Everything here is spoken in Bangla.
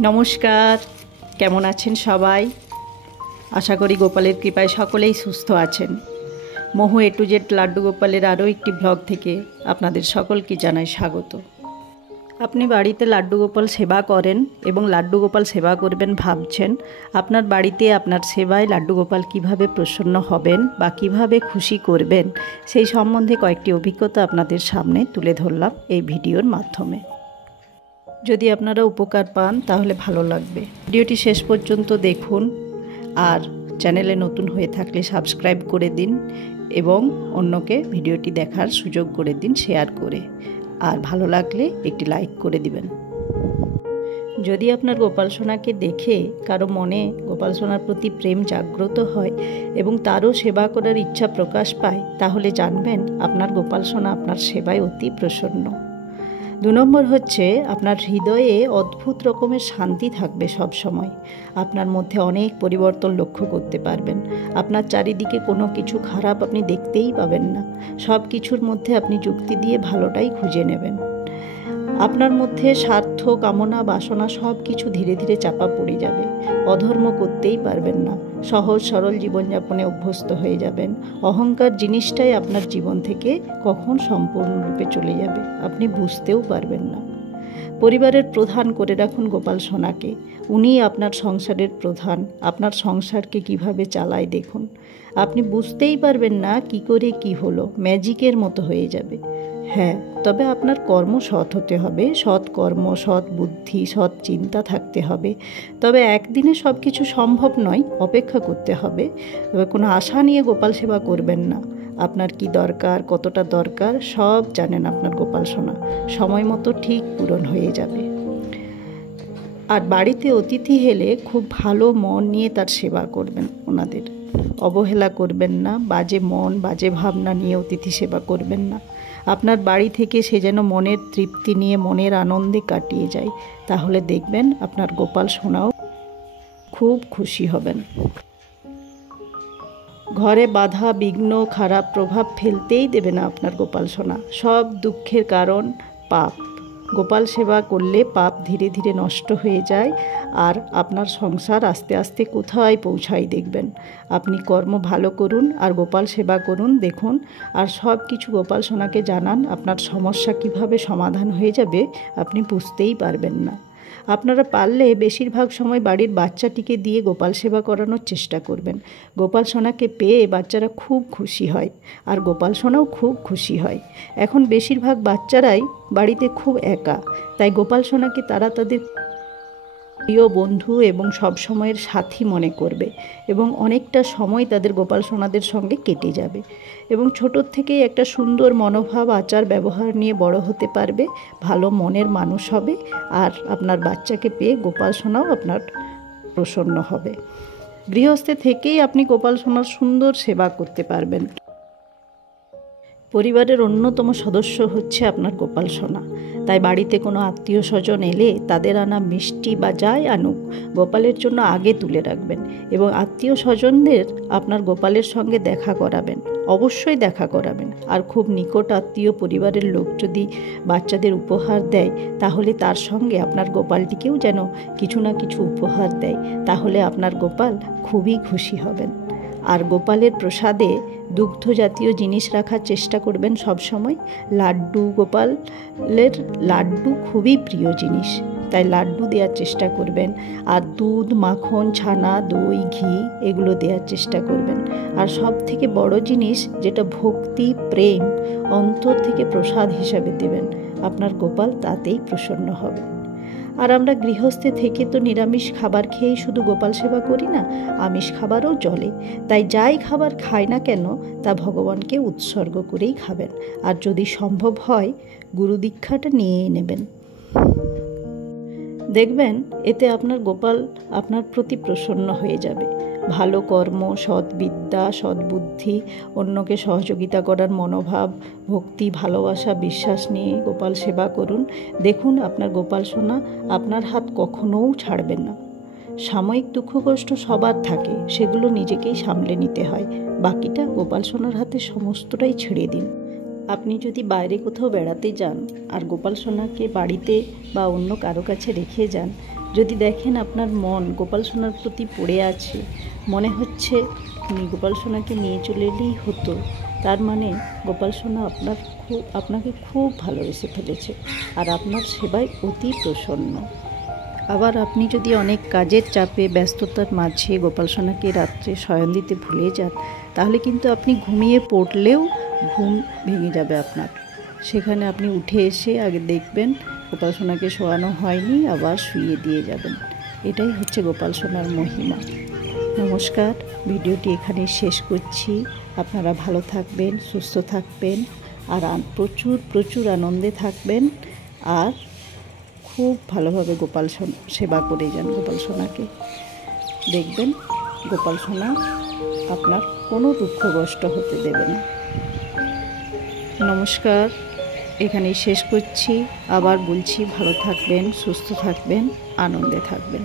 नमस्कार, केमन आছেন सबाई? आशा करी गोपालेर कृपाय सकलेई सुस्थ आছেন। महू ए टू जेड लाड्डू गोपालेर आरो एकटी ब्लग थेके आपनादेर सकलके जानाई स्वागत। আপনি বাড়িতে লাড্ডু গোপাল সেবা করেন এবং লাড্ডু গোপাল সেবা করবেন ভাবছেন, আপনার বাড়িতে আপনার সেবায় লাড্ডু গোপাল কিভাবে প্রসন্ন হবেন বা কিভাবে খুশি করবেন সেই সম্বন্ধে কয়েকটি অভিজ্ঞতা আপনাদের সামনে তুলে ধরলাম এই ভিডিওর মাধ্যমে। যদি আপনারা উপকার পান তাহলে ভালো লাগবে। ভিডিওটি শেষ পর্যন্ত দেখুন আর চ্যানেলে নতুন হয়ে থাকলে সাবস্ক্রাইব করে দিন এবং অন্যকে ভিডিওটি দেখার সুযোগ করে দিন শেয়ার করে। আর ভালো লাগলে একটি লাইক করে দিবেন। যদি আপনার গোপাল সোনাকে দেখে কারো মনে গোপাল সোনার প্রতি প্রেম জাগ্রত হয় এবং তারও সেবা করার ইচ্ছা প্রকাশ পায়, তাহলে জানবেন আপনার গোপাল সোনা আপনার সেবায় অতি প্রসন্ন। 2 নম্বর হচ্ছে আপনার হৃদয়ে অদ্ভুত রকমের শান্তি থাকবে সব সময়। আপনার মধ্যে অনেক পরিবর্তন লক্ষ্য করতে পারবেন। আপনার চারিদিকে কোনো কিছু খারাপ আপনি দেখতেই পাবেন না। সব কিছুর মধ্যে আপনি যুক্তি দিয়ে ভালোটাই খুঁজে নেবেন। আপনার মধ্যে স্বার্থ, কামনা, বাসনা সব কিছু ধীরে ধীরে চাপা পড়ে যাবে। অধর্ম করতেই পারবেন না। সহজ সরল জীবনযাপনে অভ্যস্ত হয়ে যাবেন। অহংকার জিনিসটাই আপনার জীবন থেকে কখন সম্পূর্ণরূপে চলে যাবে আপনি বুঝতেও পারবেন না। পরিবারের প্রধান করে রাখুন গোপাল সোনাকে। উনিই আপনার সংসারের প্রধান। আপনার সংসারকে কিভাবে চালায় দেখুন। আপনি বুঝতেই পারবেন না কি করে কি হলো, ম্যাজিকের মতো হয়ে যাবে। হ্যাঁ, তবে আপনার কর্ম সৎ হতে হবে। সৎ কর্ম, সৎ বুদ্ধি, সৎ চিন্তা থাকতে হবে। তবে একদিনে সব কিছু সম্ভব নয়, অপেক্ষা করতে হবে। তবে কোনো আশা নিয়ে গোপাল সেবা করবেন না। আপনার কি দরকার, কতটা দরকার সব জানেন আপনার গোপাল সোনা। সময় মতো ঠিক পূরণ হয়ে যাবে। আর বাড়িতে অতিথি এলে খুব ভালো মন নিয়ে তার সেবা করবেন। ওনাদের অবহেলা করবেন না। বাজে মন, বাজে ভাবনা নিয়ে অতিথি সেবা করবেন না। আপনার বাড়ি থেকে সে যেন মনের তৃপ্তি নিয়ে মনের আনন্দে কাটিয়ে যায়। তাহলে দেখবেন আপনার গোপাল সোনাও খুব খুশি হবেন। ঘরে বাধা, বিঘ্ন, খারাপ প্রভাব ফেলতেই দেবে না আপনার গোপাল সোনা। সব দুঃখের কারণ পাপ। গোপাল সেবা করলে পাপ ধীরে ধীরে নষ্ট হয়ে যায় আর আপনার সংসার আস্তে আস্তে কোথায় পৌঁছায় দেখবেন। আপনি কর্ম ভালো করুন আর গোপাল সেবা করুন, দেখুন। আর সব কিছু গোপাল সোনাকে জানান। আপনার সমস্যা কিভাবে সমাধান হয়ে যাবে আপনি বুঝতেই পারবেন না। আপনারা পারলে বেশিরভাগ সময় বাড়ির বাচ্চাটিকে দিয়ে গোপাল সেবা করানোর চেষ্টা করবেন। গোপাল সোনাকে পেয়ে বাচ্চারা খুব খুশি হয় আর গোপাল সোনাও খুব খুশি হয়। এখন বেশিরভাগ বাচ্চারাই বাড়িতে খুব একা, তাই গোপাল সোনাকে তারা তাদের প্রিয় বন্ধু এবং সব সময়ের সাথী মনে করবে এবং অনেকটা সময় তাদের গোপাল সোনাদের সঙ্গে কেটে যাবে এবং ছোটোর থেকেই একটা সুন্দর মনোভাব, আচার ব্যবহার নিয়ে বড় হতে পারবে। ভালো মনের মানুষ হবে আর আপনার বাচ্চাকে পেয়ে গোপাল সোনাও আপনার প্রসন্ন হবে। গৃহস্থে থেকেই আপনি গোপাল সোনার সুন্দর সেবা করতে পারবেন। পরিবারের অন্যতম সদস্য হচ্ছে আপনার গোপাল সোনা। তাই বাড়িতে কোনো আত্মীয় স্বজন এলে তাদের আনা মিষ্টি বা যাই আনুক গোপালের জন্য আগে তুলে রাখবেন এবং আত্মীয় স্বজনদের আপনার গোপালের সঙ্গে দেখা করাবেন। অবশ্যই দেখা করাবেন। আর খুব নিকট আত্মীয় পরিবারের লোক যদি বাচ্চাদের উপহার দেয় তাহলে তার সঙ্গে আপনার গোপালটিকেও যেন কিছু না কিছু উপহার দেয়। তাহলে আপনার গোপাল খুবই খুশি হবেন। আর গোপালের প্রসাদে দুগ্ধ জাতীয় জিনিস রাখার চেষ্টা করবেন সব সময়। লাড্ডু, গোপালের লাড্ডু খুবই প্রিয় জিনিস, তাই লাড্ডু দেওয়ার চেষ্টা করবেন। আর দুধ, মাখন, ছানা, দই, ঘি এগুলো দেওয়ার চেষ্টা করবেন। আর সব থেকে বড় জিনিস যেটা ভক্তি, প্রেম অন্তর থেকে প্রসাদ হিসাবে দেবেন। আপনার গোপাল তাতেই প্রসন্ন হবে। আর আমরা গৃহস্থে থেকে তো নিরামিষ খাবার খেয়েই শুধু গোপাল সেবা করি না, আমিষ খাবারও চলে। তাই যাই খাবার খায় না কেন তা ভগবানকে উৎসর্গ করেই খাবেন। আর যদি সম্ভব হয় গুরু দীক্ষাটা নিয়েই নেবেন। দেখবেন এতে আপনার গোপাল আপনার প্রতি প্রসন্ন হয়ে যাবে। ভালো কর্ম, সৎ বিদ্যা, সদ্বুদ্ধি, অন্যকে সহযোগিতা করার মনোভাব, ভক্তি, ভালোবাসা, বিশ্বাস নিয়ে গোপাল সেবা করুন। দেখুন আপনার গোপাল সোনা আপনার হাত কখনোও ছাড়বেন না। সাময়িক দুঃখ কষ্ট সবার থাকে, সেগুলো নিজেকেই সামলে নিতে হয়। বাকিটা গোপাল সোনার হাতে সমস্তটাই ছেড়ে দিন। আপনি যদি বাইরে কোথাও বেড়াতে যান আর গোপাল সোনাকে বাড়িতে বা অন্য কারো কাছে রেখে যান, যদি দেখেন আপনার মন গোপাল সোনার প্রতি পড়ে আছে, মনে হচ্ছে গোপাল সোনাকে নিয়ে চলে এলেই হতো, তার মানে গোপাল সোনা আপনাকে খুব ভালোবেসে ফেলেছে আর আপনার সেবায় অতি প্রসন্ন। আবার আপনি যদি অনেক কাজের চাপে ব্যস্ততার মাঝে গোপাল সোনাকে রাত্রে শয়ন দিতে ভুলে যান, তাহলে কিন্তু আপনি ঘুমিয়ে পড়লেও ঘুম ভেঙে যাবে আপনার। সেখানে আপনি উঠে এসে আগে দেখবেন গোপাল সোনাকে শোয়ানো হয়নি, আবার শুইয়ে দিয়ে যাবেন। এটাই হচ্ছে গোপাল সোনার মহিমা। নমস্কার, ভিডিওটি এখানে শেষ করছি। আপনারা ভালো থাকবেন, সুস্থ থাকবেন আর প্রচুর আনন্দে থাকবেন আর খুব ভালোভাবে গোপাল সেবা করে যান গোপাল সোনাকে। দেখবেন গোপাল সোনা আপনার কোনো দুঃখ কষ্ট হতে দেবে না। নমস্কার, এখানেই শেষ করছি। আবার বলছি, ভালো থাকবেন, সুস্থ থাকবেন, আনন্দে থাকবেন।